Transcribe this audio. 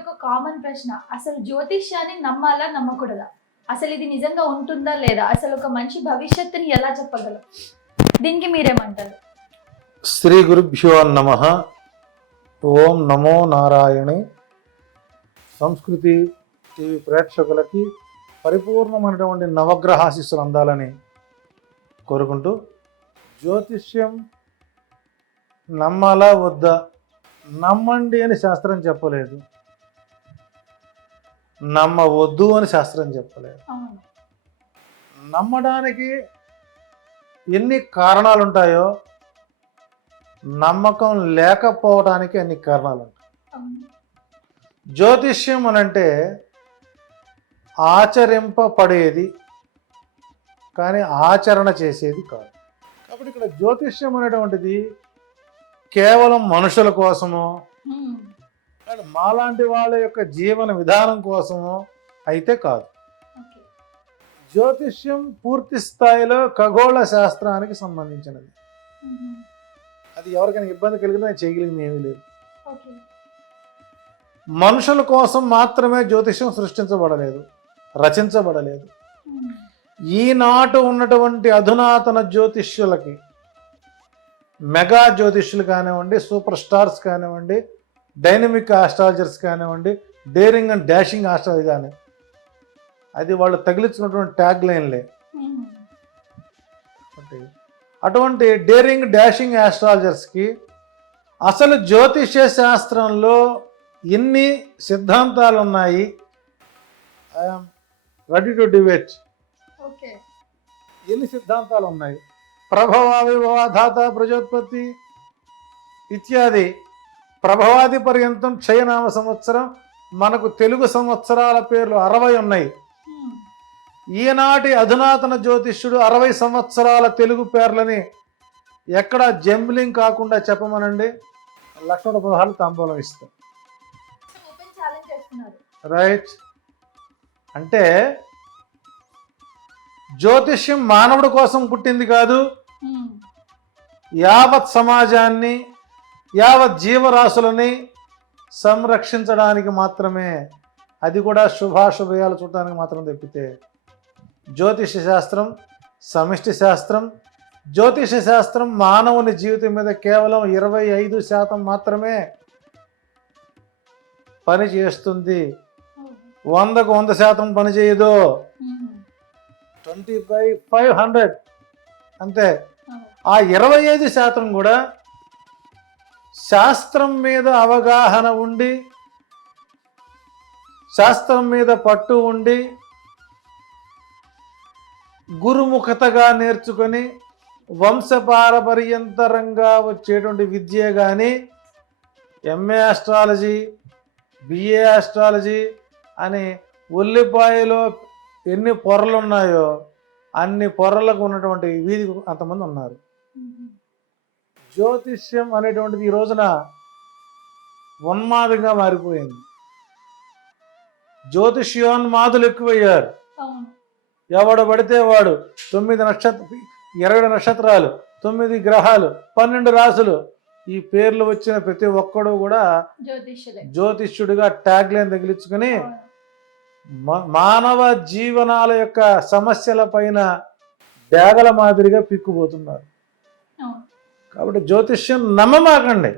ఒక కామన్ ప్రశ్న. అసలు జ్యోతిష్యాన్ని నమ్మాలా నమ్మకూడదా? అసలు ఇది నిజంగా ఉంటుందా లేదా? అసలు ఒక మనిషి భవిష్యత్తుని ఎలా చెప్పగలం? దీనికి మీరేమంటారు? శ్రీ గురుభ్యో నమ. ఓం నమో నారాయణి. సంస్కృతి టీవీ ప్రేక్షకులకి పరిపూర్ణమైనటువంటి నవగ్రహ ఆశీస్సులు అందాలని కోరుకుంటూ జ్యోతిష్యం నమ్మాలా వద్దా? నమ్మండి అని శాస్త్రం చెప్పలేదు. నమ్మవద్దు అని శాస్త్రం చెప్పలేదు నమ్మడానికి ఎన్ని కారణాలు ఉంటాయో నమ్మకం లేకపోవడానికి అన్ని కారణాలు ఉంటాయి. జ్యోతిష్యం అనంటే ఆచరింపబడేది కానీ ఆచరణ చేసేది కాదు కాబట్టి ఇక్కడ జ్యోతిష్యం అనేటువంటిది కేవలం మనుషుల కోసమో. అండ్ మాలాంటి వాళ్ళ యొక్క జీవన విధానం కోసమో అయితే కాదు. జ్యోతిష్యం పూర్తి స్థాయిలో ఖగోళ శాస్త్రానికి సంబంధించినది. అది ఎవరికైనా ఇబ్బంది కలిగినా చేయగలిగింది ఏమీ లేదు. మనుషుల కోసం మాత్రమే జ్యోతిష్యం సృష్టించబడలేదు రచించబడలేదు. ఈనాటు ఉన్నటువంటి అధునాతన జ్యోతిష్యులకి మెగా జ్యోతిష్యులు కానివ్వండి సూపర్ స్టార్స్ కానివ్వండి డైనమిక్ ఆస్ట్రాలజర్స్ కానివ్వండి డేరింగ్ అండ్ డాషింగ్ ఆస్ట్రాలజీ కానీ అది వాళ్ళు తగిలించుకున్నటువంటి ట్యాగ్ లైన్లే. అటువంటి డేరింగ్ డాషింగ్ ఆస్ట్రాలజర్స్కి అసలు జ్యోతిష్య శాస్త్రంలో ఎన్ని సిద్ధాంతాలు ఉన్నాయి I'm ready to debate okay. ఎన్ని సిద్ధాంతాలు ఉన్నాయి ప్రభవ విభవాధాత ప్రజోత్పత్తి ఇత్యాది. ప్రభవాది పర్యంతం క్షయనామ సంవత్సరం మనకు తెలుగు సంవత్సరాల పేర్లు అరవై ఉన్నాయి. ఈనాటి అధునాతన జ్యోతిష్యుడు అరవై సంవత్సరాల తెలుగు పేర్లని ఎక్కడ జంబ్లింగ్ కాకుండా చెప్పమనండి. లక్షల పదహారు తాంబూలం ఇస్తాం. రైట్. అంటే జ్యోతిష్యం మానవుడి కోసం పుట్టింది కాదు. యావత్ సమాజాన్ని యావత్ జీవరాశులని సంరక్షించడానికి మాత్రమే అది కూడా శుభాశుభయాలు చూడటానికి మాత్రం తప్పితే జ్యోతిష శాస్త్రం సమిష్టి శాస్త్రం జ్యోతిష శాస్త్రం మానవుని జీవితం మీద కేవలం ఇరవై ఐదు శాతం మాత్రమే పని చేస్తుంది వందకు వంద శాతం పని చేయదు hmm. Twenty by five hundred అంతే. ఆ ఇరవై ఐదు శాతం కూడా శాస్త్రం మీద అవగాహన ఉండి శాస్త్రం మీద పట్టు ఉండి గురుముఖతగా నేర్చుకొని వంశపారపర్యంతరంగా వచ్చేటువంటి విద్య కానీ ఎంఏ ఆస్ట్రాలజీ బిఏ ఆస్ట్రాలజీ అని ఉల్లిపాయలో ఎన్ని పొరలు ఉన్నాయో అన్ని పొరలకు ఉన్నటువంటి వీధి అంతమంది ఉన్నారు. జ్యోతిష్యం అనేటువంటిది ఈ రోజున ఉన్మాదంగా మారిపోయింది. జ్యోతిష్యోన్మాదులు ఎక్కువయ్యారు. ఎవడు పడితే వాడు తొమ్మిది నక్షత్ర ఇరవై నక్షత్రాలు తొమ్మిది గ్రహాలు పన్నెండు రాసులు ఈ పేర్లు వచ్చిన ప్రతి ఒక్కడు కూడా జ్యోతిష్యుడిగా ట్యాగ్ లైన్ తగిలించుకొని మానవ జీవనాల యొక్క సమస్యల పైన డేగల మాదిరిగా పిక్కుపోతున్నారు. కాబట్టి జ్యోతిష్యం నమ్మమాకండి